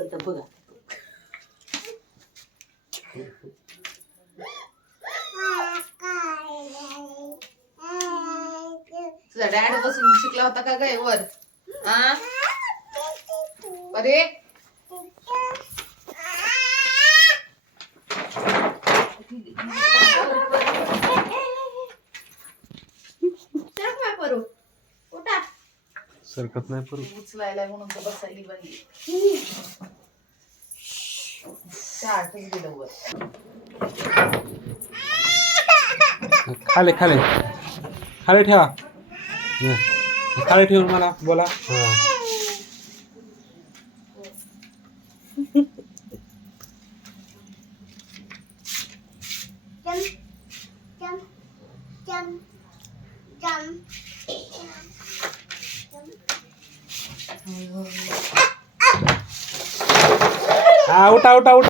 असेल तर बघा. तुझा डॅड बसून शिकला होता का काय वर? अरे सरकत नाही परू. उचलायला म्हणून तर बसायली बनली. चाटच गेलं वर. खाली खाली खाली ठेवा. खाली ठेवून मला बोला. हा उठा उठा उठा.